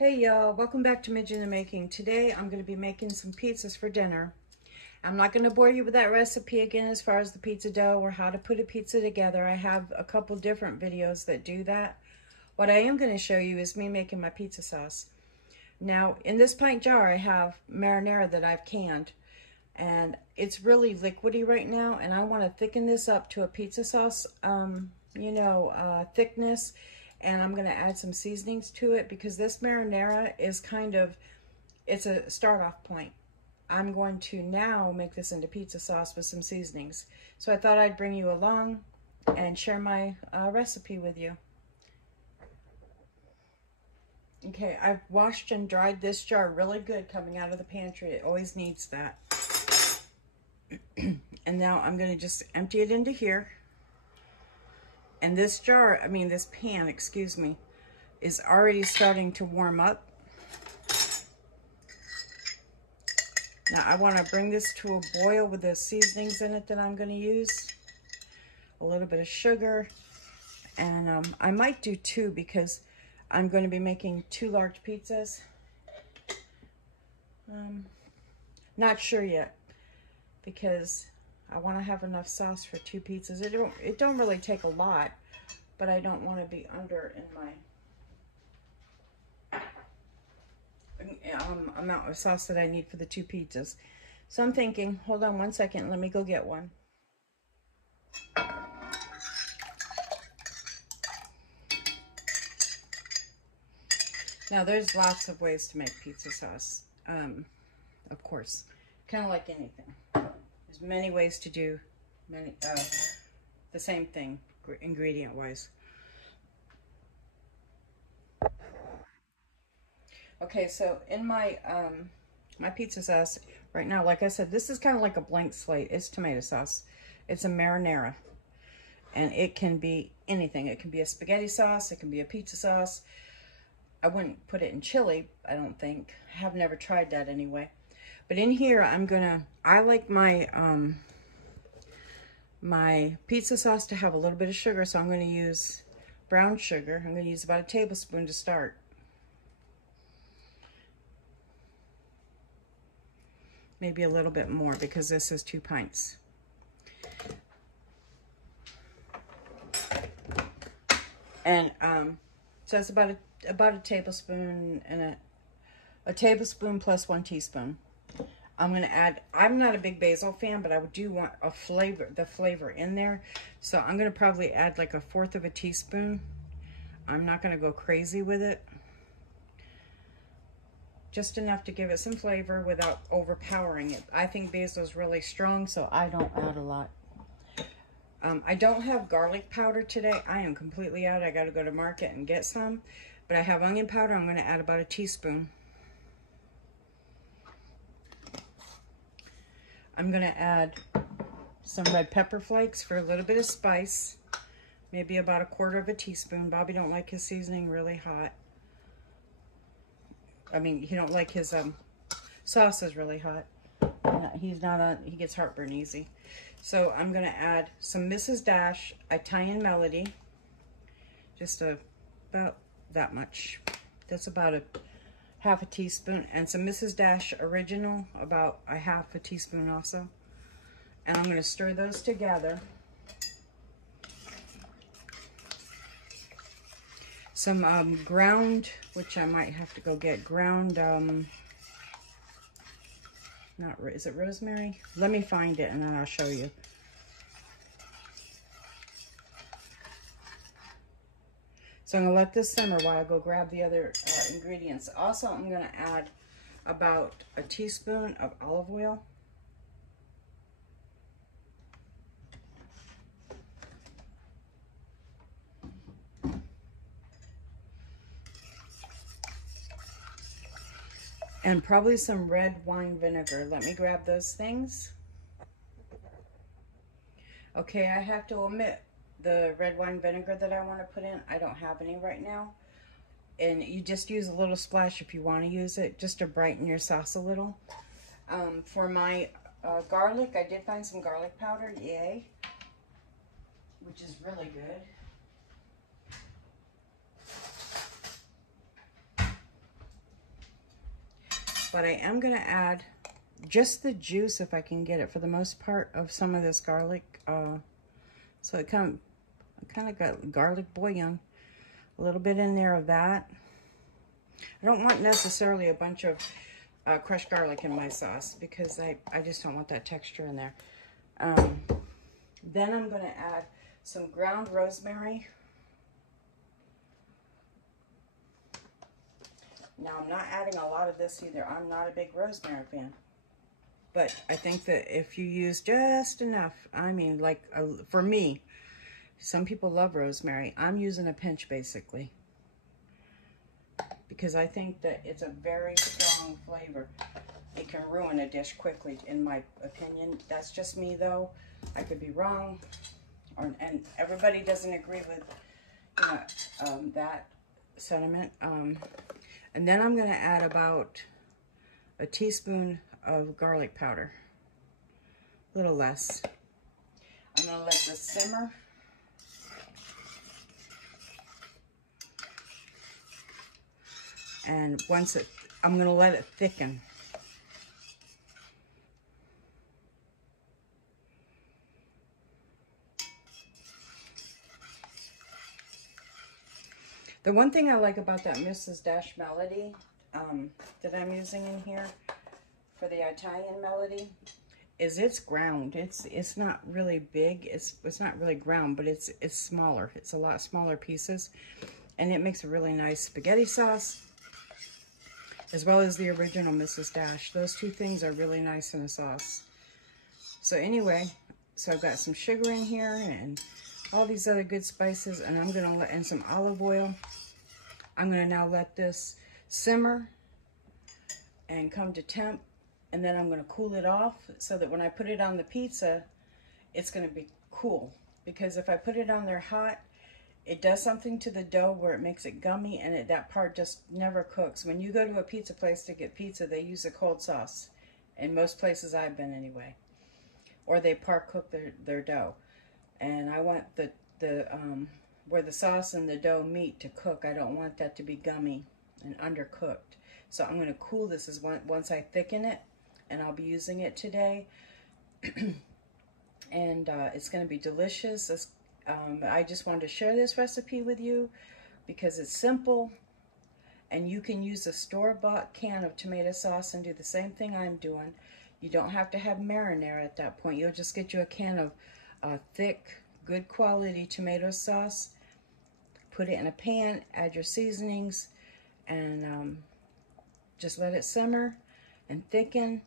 Hey y'all, welcome back to Midge in the Making. Today I'm going to be making some pizzas for dinner. I'm not going to bore you with that recipe again as far as the pizza dough or how to put a pizza together. I have a couple different videos that do that. What I am going to show you is me making my pizza sauce. Now in this pint jar I have marinara that I've canned, and it's really liquidy right now, and I want to thicken this up to a pizza sauce thickness. And I'm going to add some seasonings to it because this marinara is it's a start off point. I'm going to now make this into pizza sauce with some seasonings. So I thought I'd bring you along and share my recipe with you. Okay, I've washed and dried this jar really good coming out of the pantry. It always needs that. And now I'm going to just empty it into here. And this pan, excuse me, is already starting to warm up. Now I want to bring this to a boil with the seasonings in it that I'm going to use. A little bit of sugar. And I might do 2 because I'm going to be making 2 large pizzas. Not sure yet because I want to have enough sauce for 2 pizzas. It don't really take a lot, but I don't want to be under in my amount of sauce that I need for the 2 pizzas. So I'm thinking, hold on one second, let me go get one. Now there's lots of ways to make pizza sauce, of course, kind of like anything. There's many ways to do the same thing ingredient wise. Okay, so in my my pizza sauce right now, like I said, this is kind of like a blank slate. It's tomato sauce. It's a marinara, and it can be anything. It can be a spaghetti sauce. It can be a pizza sauce. I wouldn't put it in chili, I don't think. I have never tried that anyway. But in here, I like my my pizza sauce to have a little bit of sugar, so I'm going to use brown sugar. I'm going to use about a tablespoon to start. Maybe a little bit more because this is 2 pints. And so it's about a tablespoon and a tablespoon plus 1 teaspoon. I'm going to add, I'm not a big basil fan, but I do want the flavor in there. So I'm going to probably add like 1/4 of a teaspoon. I'm not going to go crazy with it. Just enough to give it some flavor without overpowering it. I think basil is really strong, so I don't add a lot. I don't have garlic powder today. I am completely out. I got to go to market and get some. But I have onion powder. I'm going to add about a teaspoon. I'm going to add some red pepper flakes for a little bit of spice. Maybe about 1/4 of a teaspoon. Bobby don't like his seasoning really hot. I mean, he don't like his sauce is really hot. He gets heartburn easy. So I'm going to add some Mrs. Dash Italian Melody. Just about that much. That's about 1/2 teaspoon, and some Mrs. Dash Original, about 1/2 teaspoon also. And I'm going to stir those together. Some ground, which I might have to go get, ground, is it rosemary? Let me find it and then I'll show you. So I'm going to let this simmer while I go grab the other ingredients. Also, I'm going to add about a teaspoon of olive oil. And probably some red wine vinegar. Let me grab those things. Okay, I have to omit the red wine vinegar that I want to put in. I don't have any right now. And you just use a little splash if you want to use it, just to brighten your sauce a little. For my garlic, I did find some garlic powder, yay, which is really good. But I am going to add just the juice, if I can get it, for the most part, of some of this garlic. So it kind of got garlic bouillon. A little bit in there of that. I don't want necessarily a bunch of crushed garlic in my sauce because I just don't want that texture in there. Then I'm going to add some ground rosemary. Now, I'm not adding a lot of this either. I'm not a big rosemary fan. But I think that if you use just enough, I mean, like, for me, some people love rosemary. I'm using a pinch, basically. Because I think that it's a very strong flavor. It can ruin a dish quickly, in my opinion. That's just me, though. I could be wrong. And everybody doesn't agree with that sentiment. And then I'm going to add about a teaspoon of garlic powder. A little less. I'm going to let this simmer. And once I'm going to let it thicken. The one thing I like about that Mrs. Dash melody that I'm using in here for the Italian melody is it's ground. It's not really big. It's not really ground, but it's smaller. It's a lot smaller pieces, and it makes a really nice spaghetti sauce, as well as the original Mrs. Dash. Those two things are really nice in a sauce. So anyway, so I've got some sugar in here and all these other good spices, and I'm gonna let in some olive oil. I'm gonna now let this simmer and come to temp, and then I'm gonna cool it off so that when I put it on the pizza, it's gonna be cool. Because if I put it on there hot, it does something to the dough where it makes it gummy, and that part just never cooks. When you go to a pizza place to get pizza, they use a cold sauce. In most places I've been anyway. Or they par cook their dough. And I want the where the sauce and the dough meet to cook. I don't want that to be gummy and undercooked. So I'm going to cool this once I thicken it, and I'll be using it today. And it's going to be delicious. I just wanted to share this recipe with you because it's simple, and you can use a store-bought can of tomato sauce and do the same thing I'm doing. You don't have to have marinara at that point. You'll just get you a can of thick, good quality tomato sauce. Put it in a pan, add your seasonings, and just let it simmer and thicken.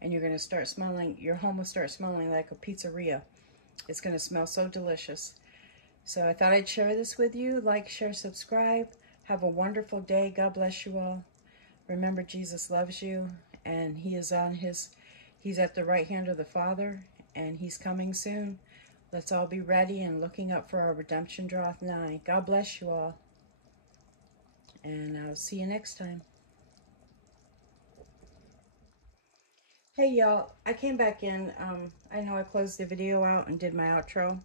And you're going to start smelling, your home will start smelling like a pizzeria. It's going to smell so delicious. So I thought I'd share this with you. Like, share, subscribe. Have a wonderful day. God bless you all. Remember, Jesus loves you, and he's at the right hand of the Father, and he's coming soon. Let's all be ready and looking up for our redemption draweth nigh. God bless you all. And I'll see you next time. Hey y'all, I came back in. I know I closed the video out and did my outro,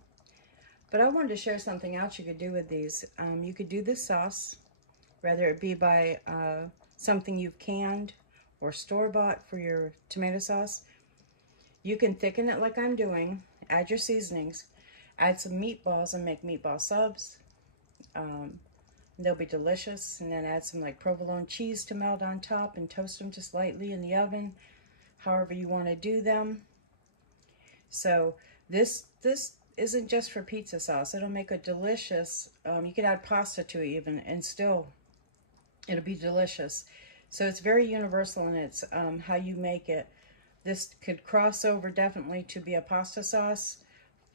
but I wanted to share something else you could do with these. You could do this sauce, whether it be by something you've canned or store-bought for your tomato sauce. You can thicken it like I'm doing, add your seasonings, add some meatballs and make meatball subs. They'll be delicious. And then add some like provolone cheese to melt on top and toast them just lightly in the oven, however you want to do them. So this isn't just for pizza sauce. It'll make a delicious, you could add pasta to it even, and still it'll be delicious. So it's very universal in its how you make it. This could cross over definitely to be a pasta sauce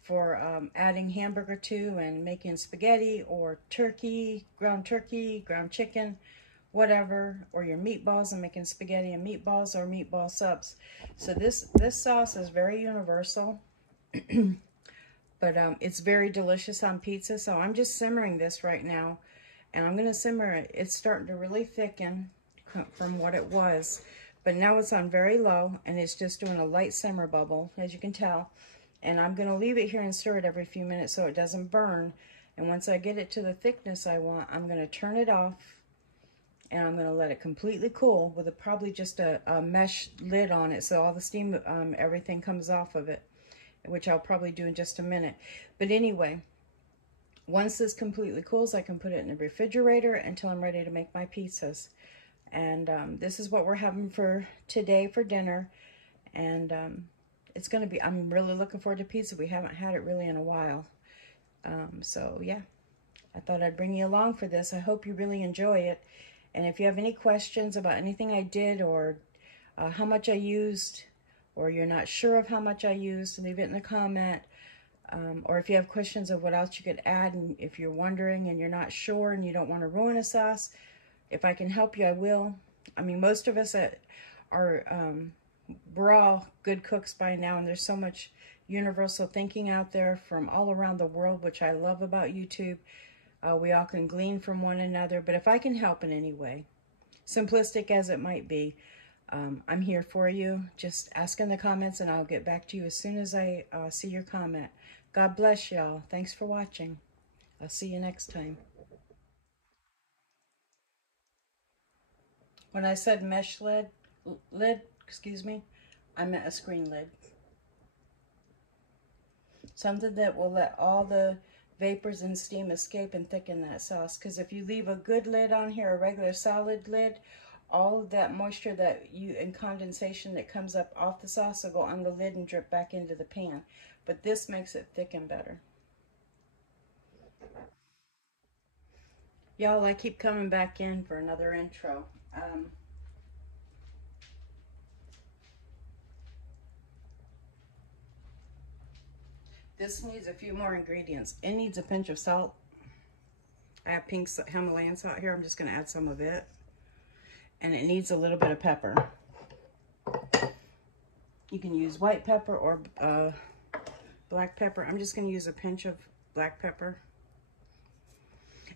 for adding hamburger to and making spaghetti or turkey, ground chicken, whatever, or your meatballs and making spaghetti and meatballs or meatball subs. So this sauce is very universal, but it's very delicious on pizza. So I'm just simmering this right now, and I'm going to simmer it. It's starting to really thicken from what it was, but now it's on very low, and it's just doing a light simmer bubble, as you can tell. And I'm going to leave it here and stir it every few minutes so it doesn't burn. And once I get it to the thickness I want, I'm going to turn it off and I'm going to let it completely cool with probably just a mesh lid on it, so all the steam, everything comes off of it, which I'll probably do in just a minute. But anyway, once this completely cools, I can put it in the refrigerator until I'm ready to make my pizzas. And this is what we're having for today for dinner. And it's going to be, I'm really looking forward to pizza. We haven't had it really in a while. So yeah, I thought I'd bring you along for this. I hope you really enjoy it. And if you have any questions about anything I did, or how much I used, or you're not sure of how much I used, leave it in the comment. Or if you have questions of what else you could add, and if you're wondering and you're not sure and you don't want to ruin a sauce, if I can help you, I will. I mean, most of us we're all good cooks by now, and there's so much universal thinking out there from all around the world, which I love about YouTube. We all can glean from one another, but if I can help in any way, simplistic as it might be, I'm here for you. Just ask in the comments and I'll get back to you as soon as I see your comment. God bless y'all. Thanks for watching. I'll see you next time. When I said mesh lid, excuse me, I meant a screen lid. Something that will let all the vapors and steam escape and thicken that sauce. Because if you leave a good lid on here, a regular solid lid, all of that moisture and condensation that comes up off the sauce will go on the lid and drip back into the pan. But this makes it thicken better. Y'all, I keep coming back in for another intro. This needs a few more ingredients. It needs a pinch of salt. I have pink Himalayan salt here. I'm just going to add some of it. And it needs a little bit of pepper. You can use white pepper or black pepper. I'm just going to use a pinch of black pepper.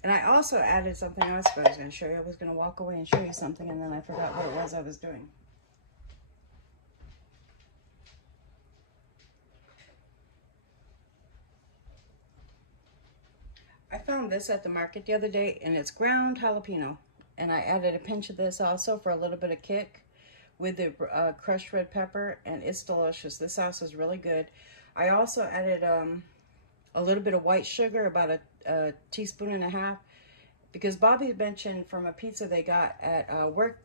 And I also added something else that I was going to show you. I was going to walk away and show you something, and then I forgot what it was I was doing. I found this at the market the other day, and it's ground jalapeno. And I added a pinch of this also for a little bit of kick with the crushed red pepper, and it's delicious. This sauce is really good. I also added a little bit of white sugar, about a teaspoon and a half, because Bobby mentioned from a pizza they got at work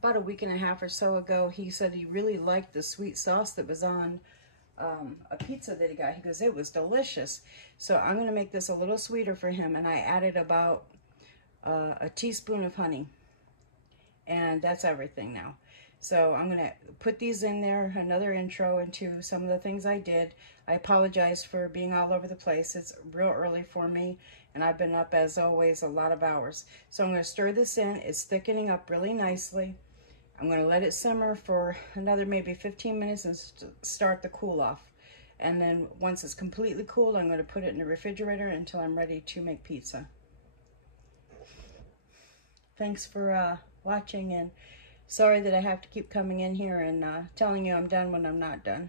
about a week and a half or so ago. He said he really liked the sweet sauce that was on a pizza that he got. He goes, it was delicious. So I'm going to make this a little sweeter for him, and I added about a teaspoon of honey, and that's everything now. So I'm going to put these in there, another intro into some of the things I did. I apologize for being all over the place. It's real early for me, and I've been up, as always, a lot of hours. So I'm going to stir this in. It's thickening up really nicely. I'm going to let it simmer for another maybe 15 minutes and start the cool off. And then once it's completely cooled, I'm going to put it in the refrigerator until I'm ready to make pizza. Thanks for watching, and sorry that I have to keep coming in here and telling you I'm done when I'm not done.